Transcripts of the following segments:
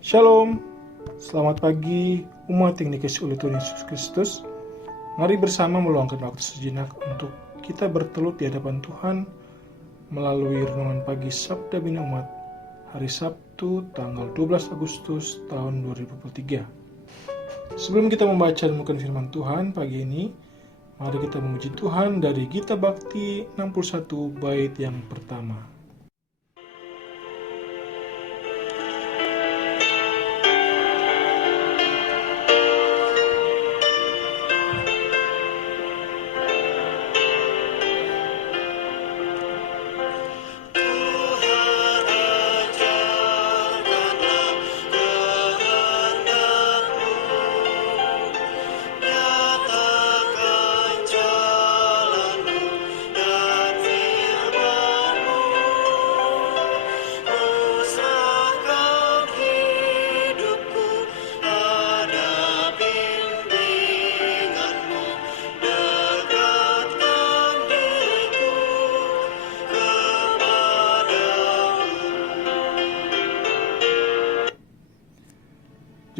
Shalom, selamat pagi umat yang dikasihi oleh Tuhan Yesus Kristus. Mari bersama meluangkan waktu sejenak untuk kita bertelut di hadapan Tuhan melalui renungan pagi Sabda Bina Umat hari Sabtu tanggal 12 Agustus tahun 2023. Sebelum kita membaca dan merenungkan firman Tuhan pagi ini, mari kita memuji Tuhan dari Gita Bakti 61 bait yang pertama.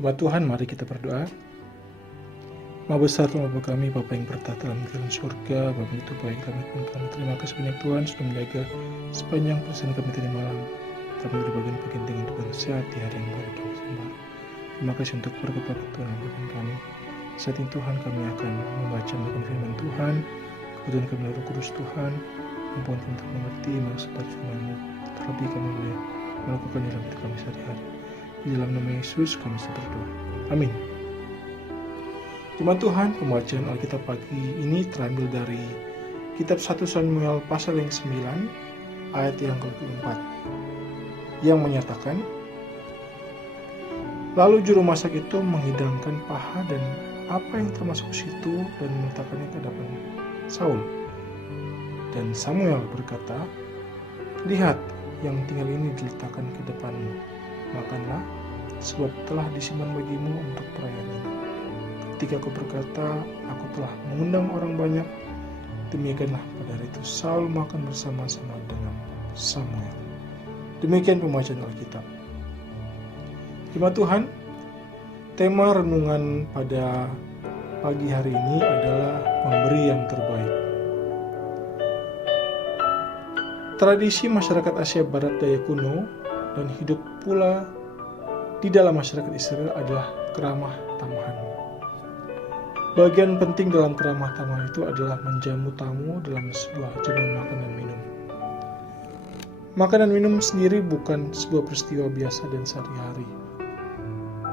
Jemaat Tuhan, mari kita berdoa. Maha besar Tuhan Bapa kami, Bapa yang bertahta dalam kerajaan surga, Bapa itu baik kami terima kasih banyak Tuhan sudah menjaga sepanjang perjalanan kami tadi malam. Kami berbagian dengan Tuhan sehat di hari yang baru dan sembah. Terima kasih untuk berkat Tuhan yang berikan kami. Saat ini Tuhan kami akan membaca firman Tuhan. Kebetulan kami Roh Kudus Tuhan, mampukan untuk mengerti maksud dari firman-Mu. Terlebih kami boleh melakukan dalam hidup kami sehari-hari. Di dalam nama Yesus kami berdoa. Amin. Jemaat Tuhan, pembacaan Alkitab pagi ini terambil dari kitab 1 Samuel pasal yang 9 ayat yang ke-24 yang menyatakan, lalu juru masak itu menghidangkan paha dan apa yang termasuk situ dan meletakkannya ke hadapan Saul. Dan Samuel berkata, lihat, yang tinggal ini diletakkan ke depanmu. Makanlah, sebab telah disimpan bagimu untuk perayaan ini. Ketika kau berkata, aku telah mengundang orang banyak, demikianlah pada hari itu Saul makan bersama-sama dengan Samuel. Demikian pembacaan Alkitab. Jemaat Tuhan, tema renungan pada pagi hari ini adalah memberi yang terbaik. Tradisi masyarakat Asia Barat daya kuno dan hidup pula di dalam masyarakat Israel adalah keramah tamahan. Bagian penting dalam keramah tamahan itu adalah menjamu tamu dalam sebuah jamuan makan dan minum. Makan dan minum sendiri bukan sebuah peristiwa biasa dan sehari-hari.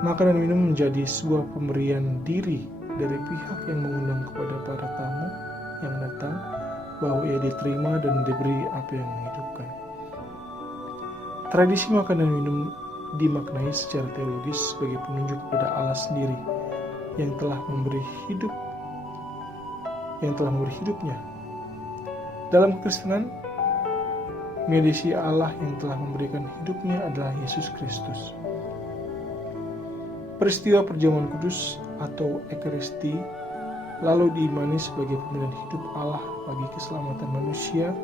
Makan dan minum menjadi sebuah pemberian diri dari pihak yang mengundang kepada para tamu yang datang, bahwa ia diterima dan diberi apa yang menghidupkan. Tradisi makan dan minum dimaknai secara teologis sebagai penunjuk kepada Allah sendiri yang telah memberi hidupnya. Dalam Kekristenan, mediasi Allah yang telah memberikan hidupnya adalah Yesus Kristus. Peristiwa perjamuan kudus atau Ekaristi lalu diimani sebagai pemberian hidup Allah bagi keselamatan manusia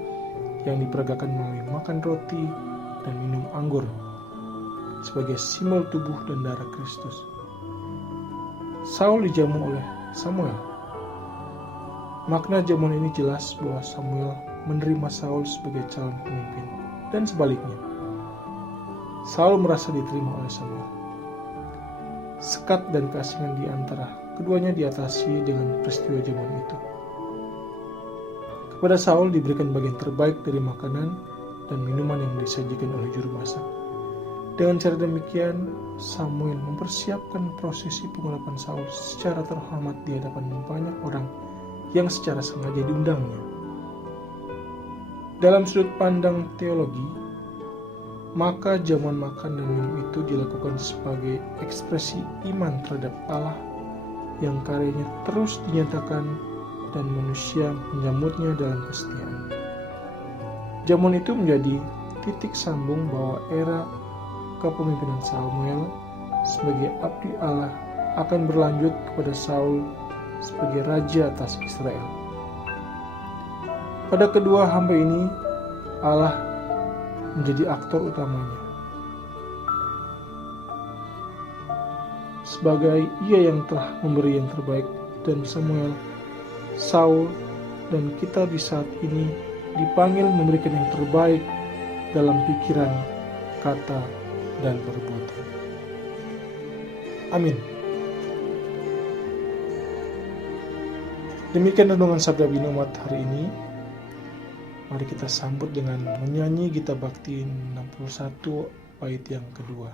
yang diperagakan melalui makan roti dan minum anggur sebagai simbol tubuh dan darah Kristus. Saul dijamu oleh Samuel. Makna jamuan ini jelas bahwa Samuel menerima Saul sebagai calon pemimpin dan sebaliknya. Saul merasa diterima oleh Samuel. Sekat dan keasingan di antara keduanya diatasi dengan peristiwa jamuan itu. Kepada Saul diberikan bagian terbaik dari makanan dan minuman yang disajikan oleh juru masak. Dengan cara demikian, Samuel mempersiapkan prosesi pengurapan Saul secara terhormat di hadapan banyak orang yang secara sengaja diundangnya. Dalam sudut pandang teologi, maka jamuan makan dan minum itu dilakukan sebagai ekspresi iman terhadap Allah yang karyanya terus dinyatakan dan manusia menyambutnya dalam kesetiaan. Jamuan itu menjadi titik sambung bahwa era kepemimpinan Samuel sebagai abdi Allah akan berlanjut kepada Saul sebagai raja atas Israel. Pada kedua hamba ini, Allah menjadi aktor utamanya. sebagai Ia yang telah memberi yang terbaik, dan Samuel, Saul, dan kita di saat ini dipanggil memberikan yang terbaik dalam pikiran, kata, dan perbuatan. Amin. Demikian renungan Sabda Bina Umat hari ini. Mari kita sambut dengan menyanyi Gita Bakti 61 bait yang kedua.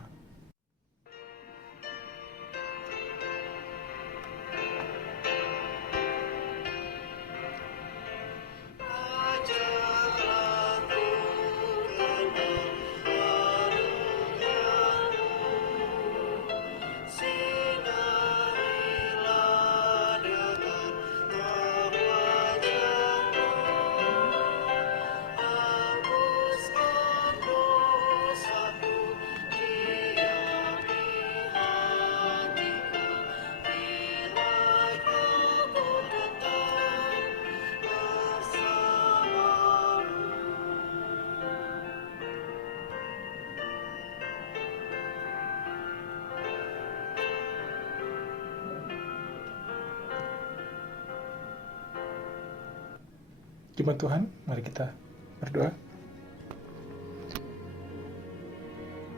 Jemaat Tuhan, mari kita berdoa.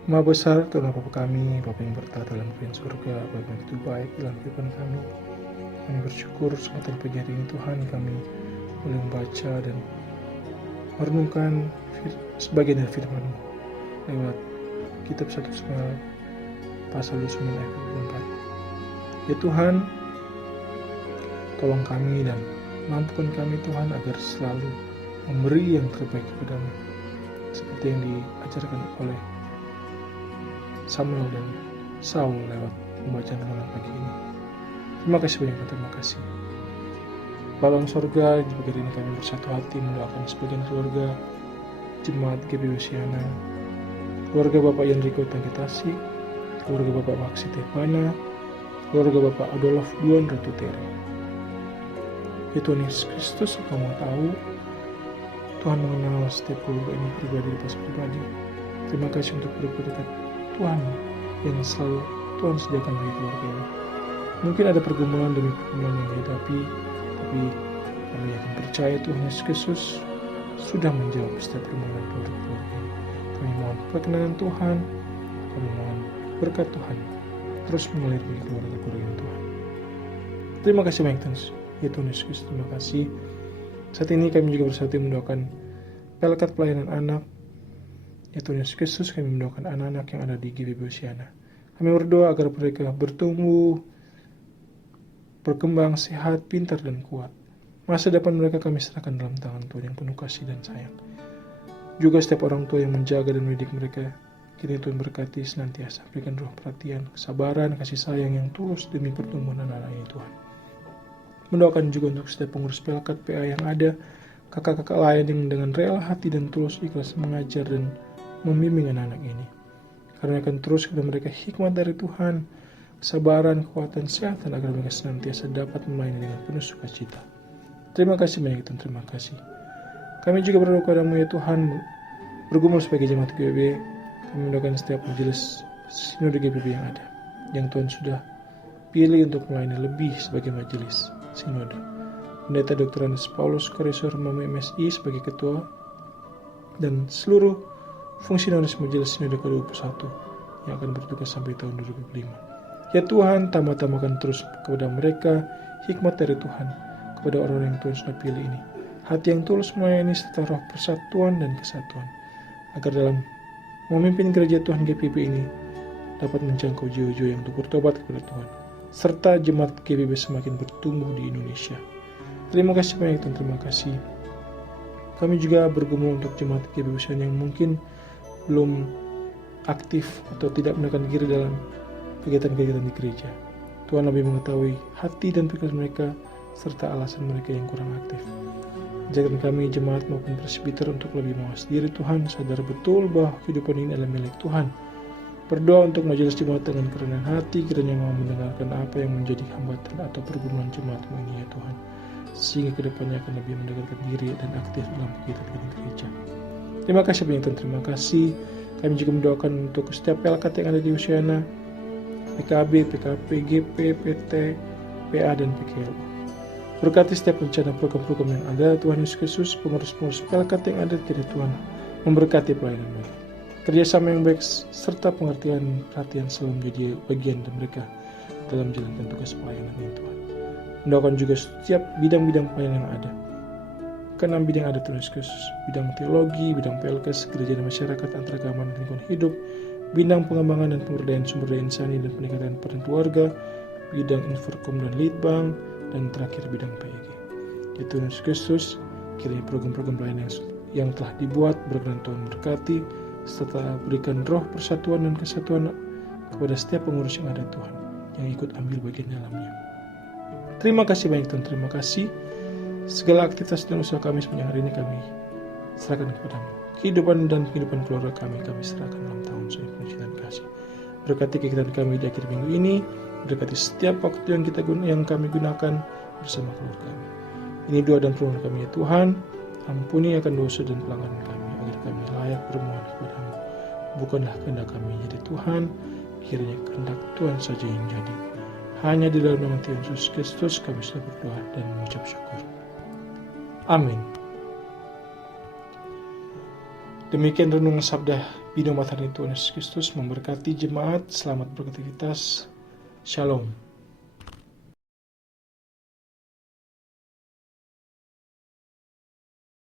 Maha besar Tuhan Bapa kami, Bapa yang bertata dalam kerajaan surga, Bapa yang begitu baik dalam kehidupan kami. Kami bersyukur kesempatan pagi hari ini Tuhan, kami boleh membaca dan merenungkan sebagian dari firman-Mu lewat kitab 1 Samuel pasal 29 ayat 24. Ya Tuhan, tolong kami dan mampukan kami Tuhan agar selalu memberi yang terbaik kepada-Mu, seperti yang diajarkan oleh Samuel dan Saul lewat pembacaan renungan pagi ini. Terima kasih banyak, terima kasih. Bapa di sorga, di pagi ini kami bersatu hati mendoakan sebagian keluarga Jemaat GBW Siana, keluarga Bapak Enrico Tanggetasi, keluarga Bapak Maksi Tepana, keluarga Bapak Adolf Duan Ratu Tere. Ya Tuhan Yesus Kristus, Kamu tahu Tuhan mengenal setiap keluarga ini pribadi lepas pribadi. Terima kasih untuk berkat Tuhan yang selalu Tuhan sediakan bagi keluarga ini. Mungkin ada pergumulan demi pergumulan yang dihadapi, tapi kami yakin percaya Tuhan Yesus Kristus sudah menjawab setiap permohonan keluarga ini. Kami mohon perkenanan Tuhan, kami mohon berkat Tuhan terus mengalir bagi keluarga ini Tuhan. Terima kasih banyak Tuhan. Ya Tuhan Yesus Kristus, terima kasih. Saat ini kami juga bersatu mendoakan pelekat pelayanan anak. Ya Tuhan Yesus Kristus, kami mendoakan anak-anak yang ada di GBW Siana. Kami berdoa agar mereka bertumbuh, berkembang, sehat, pintar, dan kuat. Masa depan mereka kami serahkan dalam tangan Tuhan yang penuh kasih dan sayang. Juga setiap orang tua yang menjaga dan mendidik mereka, kini Tuhan berkati senantiasa. Berikan roh perhatian, kesabaran, kasih sayang yang tulus demi pertumbuhan anak-anak ini Tuhan. Mendoakan juga untuk setiap pengurus pelekat PA yang ada, kakak-kakak lain yang dengan rela hati dan tulus ikhlas mengajar dan membimbing anak-anak ini. Karena akan terus kepada mereka hikmat dari Tuhan, kesabaran, kekuatan, kesehatan agar mereka senantiasa dapat melayani dengan penuh sukacita. Terima kasih banyak Tuhan, terima kasih. Kami juga berdoa kepada-Mu ya Tuhan, bergumul sebagai jemaat GBB, kami mendoakan setiap majelis sinode GBB yang ada, yang Tuhan sudah pilih untuk melayani lebih sebagai majelis sinode. Pendeta Dr. Andes Paulus Korisor Mama MSI sebagai ketua, dan seluruh fungsionaris majelis sinode ke-21 yang akan bertugas sampai tahun 2005. Ya Tuhan, tambah-tambahkan terus kepada mereka hikmat dari Tuhan, kepada orang-orang yang Tuhan sudah pilih ini, hati yang tulus melayani serta roh persatuan dan kesatuan, agar dalam memimpin gereja Tuhan GPB ini dapat menjangkau jiwa-jiwa yang untuk bertobat kepada Tuhan, serta jemaat GBB semakin bertumbuh di Indonesia. Terima kasih banyak Tuhan, terima kasih. Kami juga bergumul untuk jemaat GBB yang mungkin belum aktif atau tidak menekan diri dalam kegiatan-kegiatan di gereja. Tuhan lebih mengetahui hati dan pikiran mereka serta alasan mereka yang kurang aktif. Ajarkan kami jemaat maupun presbiter untuk lebih mawas diri Tuhan, sadar betul bahwa kehidupan ini adalah milik Tuhan. Berdoa untuk majelis jemaat dengan kerendahan hati, kiranya mau mendengarkan apa yang menjadi hambatan atau pergumulan jemaat-Mu ini ya Tuhan, sehingga kedepannya akan lebih mendekatkan diri dan aktif dalam kegiatan-kegiatan gereja. Terima kasih banyak Tuhan, terima kasih. Kami juga mendoakan untuk setiap pelekat yang ada di Usiana, PKB, PKP, GP, PT, PA, dan PKLU. Berkati setiap rencana program-program yang ada, Tuhan Yesus Kristus, pengurus-pengurus PLKT yang ada, kini Tuhan memberkati pelayanan mereka. Kerjasama yang baik serta pengertian perhatian selalu menjadi bagian dari mereka dalam menjalankan tugas pelayanan ini, Tuhan. Mendoakan juga setiap bidang-bidang pelayanan yang ada. Keenam bidang ada Tuhan Yesus Kristus, bidang teologi, bidang PLKS, gereja dan masyarakat, antaragama dan lingkungan hidup, bidang pengembangan dan pemberdayaan sumber daya insani dan peningkatan peran keluarga, bidang Inforkom dan Litbang, dan terakhir bidang PEG. Ya Tuhan Yesus Kristus, kiranya program-program pelayanan yang telah dibuat berkenan Tuhan berkati, serta berikan roh persatuan dan kesatuan kepada setiap pengurus yang ada Tuhan, yang ikut ambil bagian dalamnya. Terima kasih banyak Tuhan, terima kasih. Segala aktivitas dan usaha kami sepanjang hari ini kami serahkan kepadamu. Kehidupan dan kehidupan keluarga kami serahkan dalam tahun sepenuh penuh cinta dan kasih. Berkati kegiatan kami di akhir minggu ini, berkati setiap waktu yang kami gunakan bersama keluarga kami. Ini doa dan permohonan kami ya Tuhan, ampuni akan dosa dan pelanggaran kami, agar kami layak bermohon kepadamu. Bukanlah kehendak kami jadi Tuhan, kiranya kehendak Tuhan saja yang jadi. Hanya di dalam nama Tuhan Yesus Kristus kami sudah berdoa dan mengucap syukur. Amin. Demikian renungan sabda Bidang Matahari Tuhan Yesus Kristus memberkati jemaat. Selamat beraktivitas. Shalom.